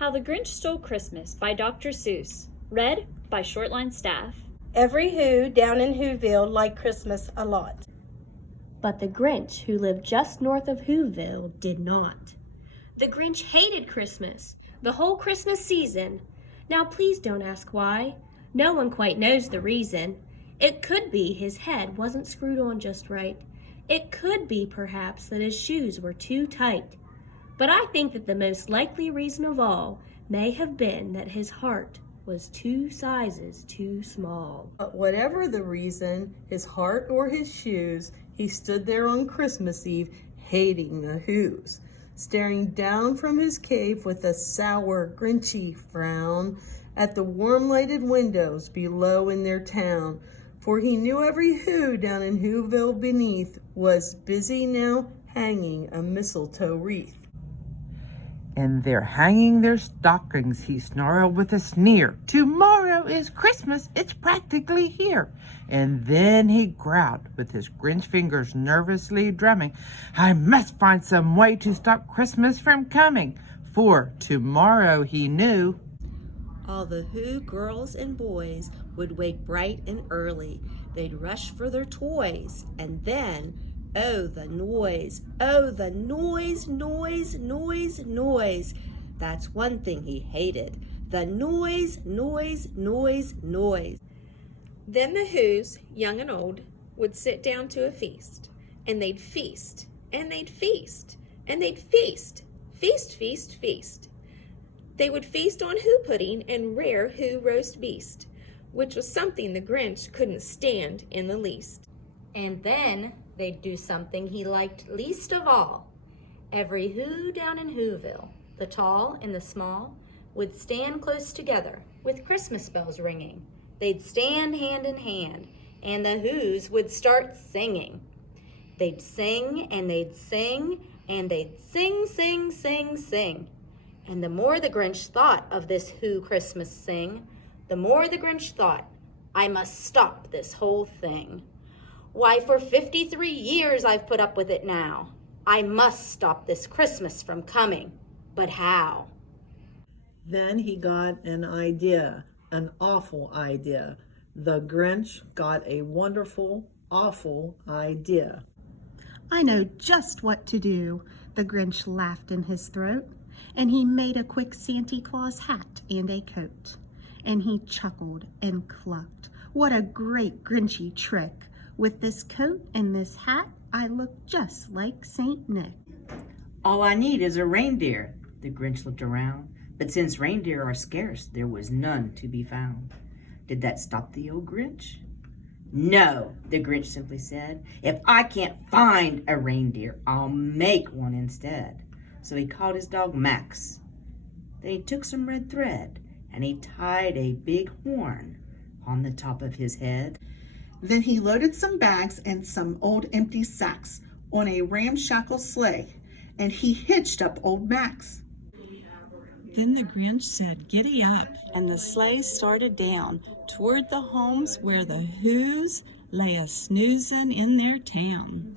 How the Grinch Stole Christmas by Dr. Seuss. Read by Shortline Staff. Every Who down in Whoville liked Christmas a lot. But the Grinch, who lived just north of Whoville, did not. The Grinch hated Christmas, the whole Christmas season. Now please don't ask why. No one quite knows the reason. It could be his head wasn't screwed on just right. It could be, perhaps, that his shoes were too tight. But I think that the most likely reason of all may have been that his heart was 2 sizes too small. But whatever the reason, his heart or his shoes, he stood there on Christmas Eve hating the Whos, staring down from his cave with a sour, grinchy frown at the warm-lighted windows below in their town, for he knew every Who down in Whoville beneath was busy now hanging a mistletoe wreath. And they're hanging their stockings, he snarled with a sneer. Tomorrow is Christmas, it's practically here. And then he growled, with his Grinch fingers nervously drumming, I must find some way to stop Christmas from coming. For tomorrow, he knew, all the Who girls and boys would wake bright and early. They'd rush for their toys, and then, oh, the noise, oh, the noise, noise, noise, noise. That's one thing he hated, the noise, noise, noise, noise. Then the Whos, young and old, would sit down to a feast, and they'd feast, and they'd feast, and they'd feast, feast, feast, feast. They would feast on Who pudding and rare Who roast beast, which was something the Grinch couldn't stand in the least. And then they'd do something he liked least of all. Every Who down in Whoville, the tall and the small, would stand close together with Christmas bells ringing. They'd stand hand in hand, and the Whos would start singing. They'd sing, and they'd sing, and they'd sing, sing, sing, sing. And the more the Grinch thought of this Who Christmas sing, the more the Grinch thought, I must stop this whole thing. Why, for 53 years I've put up with it now. I must stop this Christmas from coming. But how? Then he got an idea, an awful idea. The Grinch got a wonderful, awful idea. I know just what to do, the Grinch laughed in his throat, and he made a quick Santa Claus hat and a coat. And he chuckled and clucked. What a great Grinchy trick! With this coat and this hat, I look just like Saint Nick. All I need is a reindeer. The Grinch looked around, but since reindeer are scarce, there was none to be found. Did that stop the old Grinch? No, the Grinch simply said. If I can't find a reindeer, I'll make one instead. So he called his dog Max. Then he took some red thread and he tied a big horn on the top of his head. Then he loaded some bags and some old empty sacks on a ramshackle sleigh, and he hitched up old Max. Then the Grinch said, giddy up, and the sleigh started down toward the homes where the Whos lay a-snoozin' in their town.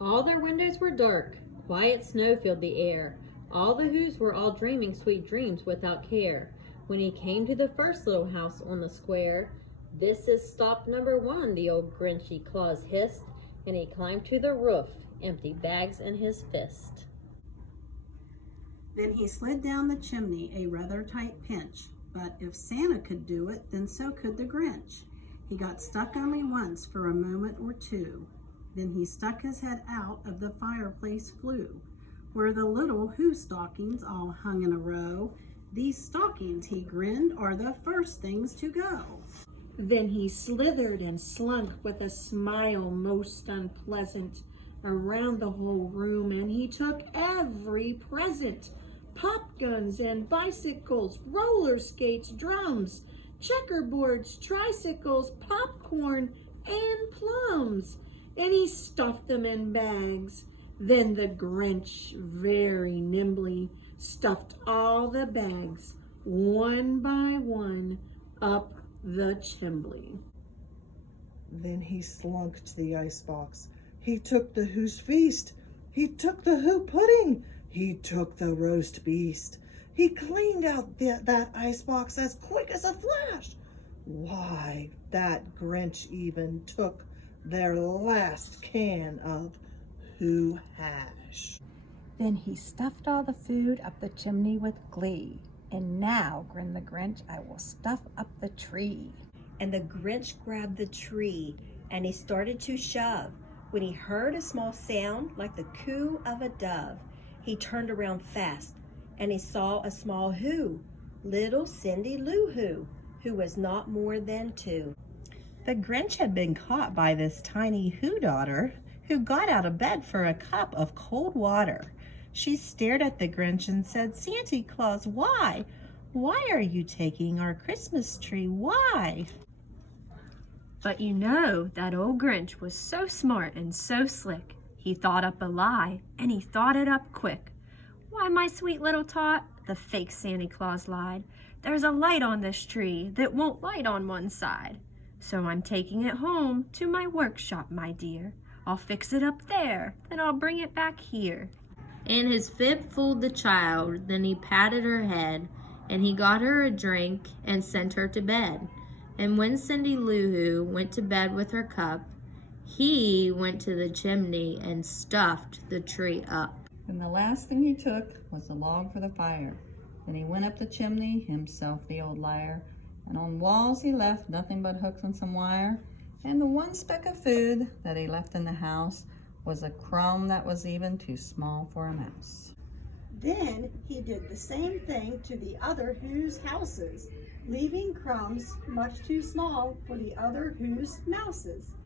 All their windows were dark, quiet snow filled the air. All the Whos were all dreaming sweet dreams without care. When he came to the first little house on the square, this is stop number 1, the old Grinchy Claus hissed, and he climbed to the roof, empty bags in his fist. Then he slid down the chimney a rather tight pinch, but if Santa could do it, then so could the Grinch. He got stuck only once for a moment or two. Then he stuck his head out of the fireplace flue, where the little Who stockings all hung in a row. These stockings, he grinned, are the first things to go. Then he slithered and slunk with a smile most unpleasant around the whole room, and he took every present. Pop guns and bicycles, roller skates, drums, checkerboards, tricycles, popcorn, and plums. And he stuffed them in bags. Then the Grinch very nimbly stuffed all the bags, one by one, up the chimbley. Then he slunk to the icebox. He took the Who's feast. He took the Who pudding. He took the roast beast. He cleaned out that icebox as quick as a flash. Why, that Grinch even took their last can of Who Hash. Then he stuffed all the food up the chimney with glee. And now, grinned the Grinch, I will stuff up the tree. And the Grinch grabbed the tree and he started to shove. When he heard a small sound like the coo of a dove, he turned around fast and he saw a small who, little Cindy Lou Who was not more than 2. The Grinch had been caught by this tiny Who daughter who got out of bed for a cup of cold water. She stared at the Grinch and said, "Santa Claus, why? Why are you taking our Christmas tree? Why?" But you know, that old Grinch was so smart and so slick. He thought up a lie, and he thought it up quick. "Why, my sweet little tot," the fake Santa Claus lied, "there's a light on this tree that won't light on one side. So I'm taking it home to my workshop, my dear. I'll fix it up there, then I'll bring it back here." And his fib fooled the child, then he patted her head, and he got her a drink and sent her to bed. And when Cindy Lou Who went to bed with her cup, he went to the chimney and stuffed the tree up. And the last thing he took was the log for the fire. Then he went up the chimney, himself the old liar, and on walls he left nothing but hooks and some wire. And the one speck of food that he left in the house was a crumb that was even too small for a mouse. Then he did the same thing to the other Who's houses, leaving crumbs much too small for the other Who's mouses.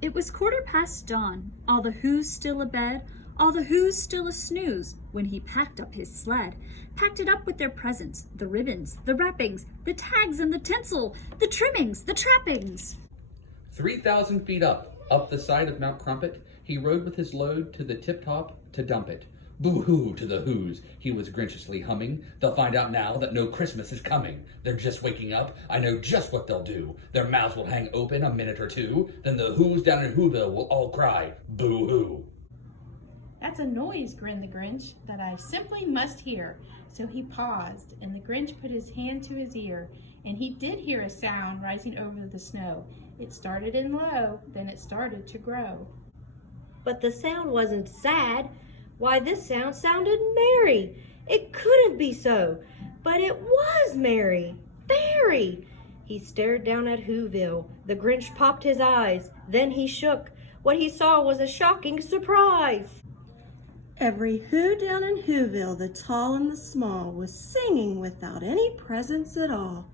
It was 15:15 dawn, all the Who's still abed, all the Who's still a snooze, when he packed up his sled, packed it up with their presents, the ribbons, the wrappings, the tags and the tinsel, the trimmings, the trappings. 3,000 feet up the side of Mount Crumpet, he rode with his load to the tip-top to dump it. Boo-hoo to the Who's, he was grinchiously humming. They'll find out now that no Christmas is coming. They're just waking up. I know just what they'll do. Their mouths will hang open a minute or two. Then the Who's down in Whoville will all cry, boo-hoo. "That's a noise," grinned the Grinch, "that I simply must hear." So he paused, and the Grinch put his hand to his ear, and he did hear a sound rising over the snow. It started in low, then it started to grow. But the sound wasn't sad. Why, this sound sounded merry. It couldn't be so, but it was merry, very. He stared down at Whoville. The Grinch popped his eyes. Then he shook. What he saw was a shocking surprise. Every Who down in Whoville, the tall and the small, was singing without any presents at all.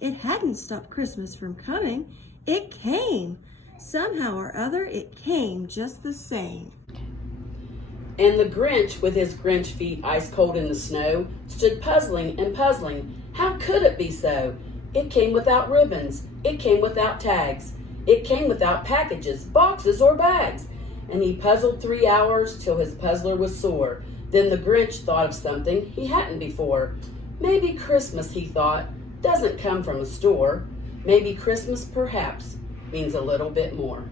It hadn't stopped Christmas from coming. It came. Somehow or other, it came just the same. And the Grinch, with his Grinch feet ice cold in the snow, stood puzzling and puzzling. How could it be so? It came without ribbons. It came without tags. It came without packages, boxes, or bags. And he puzzled 3 hours till his puzzler was sore. Then the Grinch thought of something he hadn't before. Maybe Christmas, he thought, doesn't come from a store. Maybe Christmas, perhaps, means a little bit more.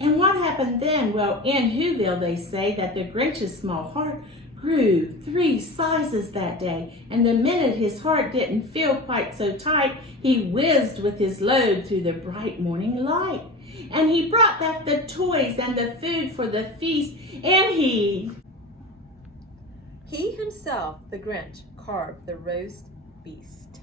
And what happened then? Well, in Whoville they say that the Grinch's small heart grew 3 sizes that day, and the minute his heart didn't feel quite so tight, he whizzed with his load through the bright morning light. And he brought back the toys and the food for the feast, and he himself, the Grinch, carved the roast beast.